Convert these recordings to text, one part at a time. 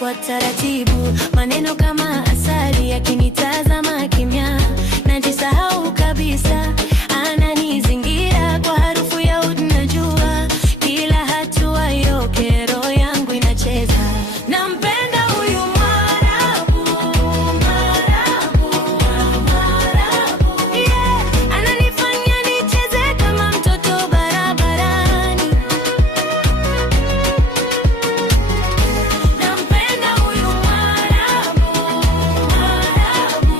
kwa taratibu, maneno kama asali yakinitazama kimya, najisahau kabisa. Ananizingira kwa harufu ya udi, najua kila hatua yoke roho yangu inacheza. Nampenda huyu Mwarabu, Mwarabu, Mwarabu, yeah. Ananifanya nicheze kama mtoto barabarani. Nampenda huyu Mwarabu, Mwarabu,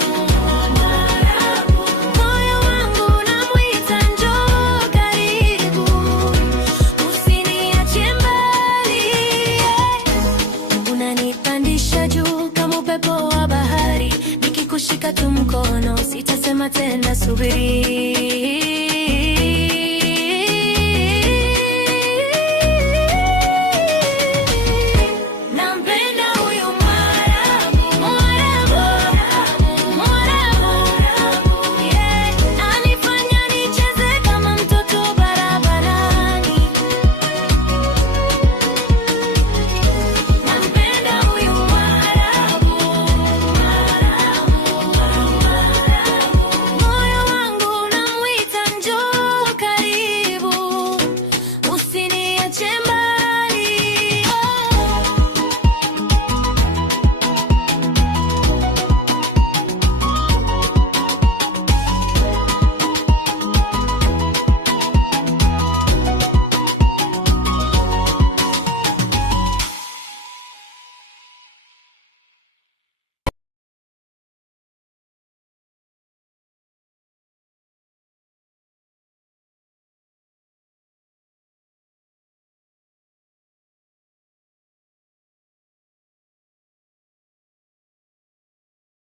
Mwarabu. Moyo wangu unamuita njoo karibu, usiniache mbali, yeah. Unanipandisha juu kama upepo wa bahari, nikikushika tu mkono sitasema tena subiri.